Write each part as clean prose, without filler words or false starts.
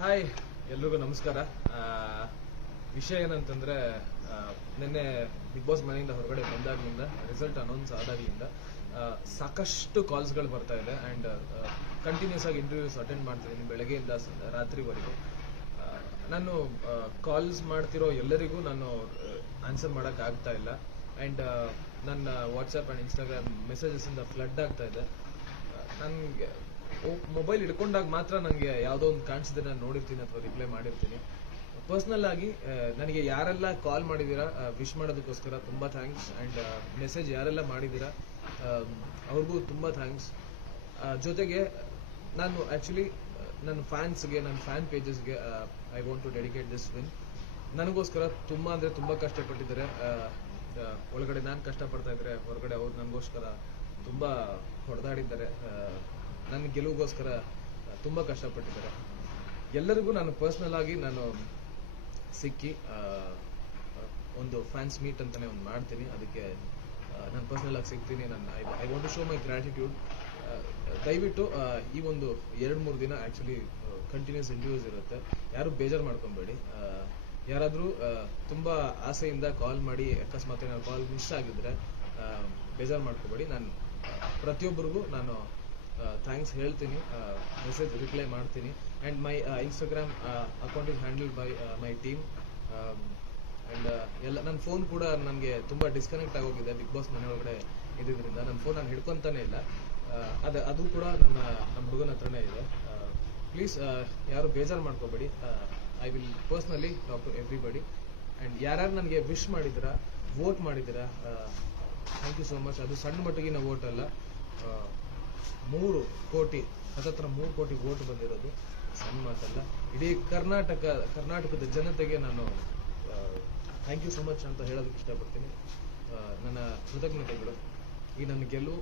Hi, ಎಲ್ರಿಗೂ ನಮಸ್ಕಾರ. ವಿಷಯ ಏನಂತಂದ್ರೆ, ನಿನ್ನೆ ಬಿಗ್ ಬಾಸ್ ಮನೆಯಿಂದ ಹೊರಗಡೆ ಬಂದಾಗ್ಲಿಂದ, ರಿಸಲ್ಟ್ ಅನೌನ್ಸ್ ಆದಾಗ್ಲಿಂದ ಸಾಕಷ್ಟು ಕಾಲ್ಸ್ಗಳು ಬರ್ತಾ ಇದೆ. ಆ್ಯಂಡ್ ಕಂಟಿನ್ಯೂಸ್ ಆಗಿ ಇಂಟರ್ವ್ಯೂಸ್ ಅಟೆಂಡ್ ಮಾಡ್ತಿದ್ದೀನಿ ಬೆಳಗ್ಗೆಯಿಂದ ರಾತ್ರಿವರೆಗೂ. ನಾನು ಕಾಲ್ಸ್ ಮಾಡ್ತಿರೋ ಎಲ್ಲರಿಗೂ ನಾನು ಆನ್ಸರ್ ಮಾಡೋಕ್ಕೆ ಆಗ್ತಾ ಇಲ್ಲ. ಆ್ಯಂಡ್ ನನ್ನ ವಾಟ್ಸಪ್ ಆ್ಯಂಡ್ ಇನ್ಸ್ಟಾಗ್ರಾಮ್ ಮೆಸೇಜಸ್ಸಿಂದ ಫ್ಲಡ್ ಆಗ್ತಾ ಇದೆ. ನನಗೆ ಮೊಬೈಲ್ ಹಿಡ್ಕೊಂಡಾಗ ಮಾತ್ರ ನನಗೆ ಯಾವುದೋ ಒಂದು ಕಾಣಿಸಿದ್ರೆ ನಾನು ನೋಡಿರ್ತೀನಿ ಅಥವಾ ರಿಪ್ಲೈ ಮಾಡಿರ್ತೀನಿ. ಪರ್ಸ್ನಲ್ ಆಗಿ ನನಗೆ ಯಾರೆಲ್ಲ ಕಾಲ್ ಮಾಡಿದ್ದೀರಾ, ವಿಶ್ ಮಾಡೋದಕ್ಕೋಸ್ಕರ ತುಂಬ ಥ್ಯಾಂಕ್ಸ್. ಆ್ಯಂಡ್ ಮೆಸೇಜ್ ಯಾರೆಲ್ಲ ಮಾಡಿದ್ದೀರಾ ಅವ್ರಿಗೂ ತುಂಬ ಥ್ಯಾಂಕ್ಸ್. ಜೊತೆಗೆ ನಾನು ಆ್ಯಕ್ಚುಲಿ ನನ್ನ ಫ್ಯಾನ್ಸ್ಗೆ, ನನ್ನ ಫ್ಯಾನ್ ಪೇಜಸ್ಗೆ I want to dedicate this win. ನನಗೋಸ್ಕರ ತುಂಬ ಅಂದರೆ ತುಂಬ ಕಷ್ಟಪಟ್ಟಿದ್ದಾರೆ. ಒಳಗಡೆ ನಾನು ಕಷ್ಟಪಡ್ತಾ ಇದ್ದರೆ ಹೊರಗಡೆ ಅವ್ರು ನನಗೋಸ್ಕರ ತುಂಬ ಹೊಡೆದಾಡಿದ್ದಾರೆ. ನನ್ನ ಗೆಲುವಿಗೋಸ್ಕರ ತುಂಬ ಕಷ್ಟಪಟ್ಟಿದ್ದಾರೆ. ಎಲ್ಲರಿಗೂ ನಾನು ಪರ್ಸ್ನಲ್ ಆಗಿ ನಾನು ಸಿಕ್ಕಿ ಒಂದು ಫ್ಯಾನ್ಸ್ ಮೀಟ್ ಅಂತಲೇ ಒಂದು ಮಾಡ್ತೀನಿ. ಅದಕ್ಕೆ ನಾನು ಪರ್ಸ್ನಲ್ ಆಗಿ ಸಿಗ್ತೀನಿ. I want to show my gratitude. ದಯವಿಟ್ಟು ಈ ಒಂದು 2-3 ದಿನ ಆ್ಯಕ್ಚುಲಿ ಕಂಟಿನ್ಯೂಸ್ ಇಂಟರ್ವ್ಯೂಸ್ ಇರುತ್ತೆ. ಯಾರು ಬೇಜಾರು ಮಾಡ್ಕೊಬೇಡಿ. ಯಾರಾದರೂ ತುಂಬ ಆಸೆಯಿಂದ ಕಾಲ್ ಮಾಡಿ ಅಕಸ್ಮಾತ್ ಏನಾದ್ರು ಕಾಲ್ ಮಿಸ್ ಆಗಿದ್ರೆ ಬೇಜಾರು ಮಾಡ್ಕೋಬೇಡಿ. ನಾನು ಪ್ರತಿಯೊಬ್ಬರಿಗೂ ನಾನು ಥ್ಯಾಂಕ್ಸ್ ಹೇಳ್ತೀನಿ, ಮೆಸೇಜ್ ರಿಪ್ಲೈ ಮಾಡ್ತೀನಿ. And my Instagram account is handled by my team. And ನನ್ನ ಫೋನ್ ಕೂಡ ನನಗೆ ತುಂಬ ಡಿಸ್ಕನೆಕ್ಟ್ ಆಗೋಗಿದೆ ಬಿಗ್ ಬಾಸ್ ಮನೆಯೊಳಗಡೆ ಇದ್ದಿದ್ದರಿಂದ. ನನ್ನ ಫೋನ್ ನಾನು ಹಿಡ್ಕೊತಾನೆ ಇಲ್ಲ. ಅದು ಕೂಡ ನಮ್ಮ ಹುಡುಗನ ಹತ್ರನೇ ಇದೆ. ಪ್ಲೀಸ್ ಯಾರು ಬೇಜಾರು ಮಾಡ್ಕೋಬೇಡಿ. I will personally talk to everybody. And ಯಾರ್ಯಾರು ನನಗೆ ವಿಶ್ ಮಾಡಿದ್ದೀರಾ, ವೋಟ್ ಮಾಡಿದ್ದೀರಾ, ಥ್ಯಾಂಕ್ ಯು ಸೋ ಮಚ್. ಅದು ಸಣ್ಣ ಮಟ್ಟಿಗಿನ ವೋಟ್ ಅಲ್ಲ. 3 ಕೋಟಿ, ಹತ್ತತ್ರ 3 ಕೋಟಿ ವೋಟ್ ಬಂದಿರೋದು ಸಣ್ಣ ಮಾತಲ್ಲ. ಇಡೀ ಕರ್ನಾಟಕದ ಜನತೆಗೆ ನಾನು ಥ್ಯಾಂಕ್ ಯು ಸೊ ಮಚ್ ಅಂತ ಹೇಳೋದಕ್ಕೆ ಇಷ್ಟಪಡ್ತೀನಿ. ನನ್ನ ಕೃತಜ್ಞತೆಗಳು. ಈ ನನ್ನ ಗೆಲುವು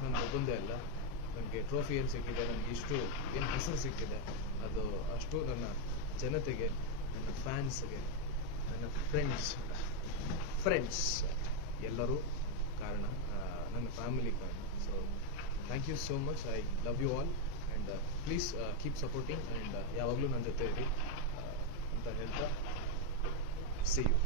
ನನ್ನ ಒಬ್ಬಂದೇ ಅಲ್ಲ. ನನಗೆ ಟ್ರೋಫಿ ಏನು ಸಿಕ್ಕಿದೆ, ನನಗೆ ಇಷ್ಟು ಏನು ಹೆಸರು ಸಿಕ್ಕಿದೆ, ಅದು ಅಷ್ಟು ನನ್ನ ಜನತೆಗೆ, ನನ್ನ ಫ್ಯಾನ್ಸ್ಗೆ, ನನ್ನ ಫ್ರೆಂಡ್ಸ್ ಎಲ್ಲರೂ ಕಾರಣ, ನನ್ನ ಫ್ಯಾಮಿಲಿ ಕಾರಣ. So thank you so much. I love you all. And please keep supporting. And ಯಾವಾಗಲೂ ನನ್ನ ಜೊತೆ ಇರಿ ಅಂತ ಹೇಳ್ತಾ, ಸಿ ಯು.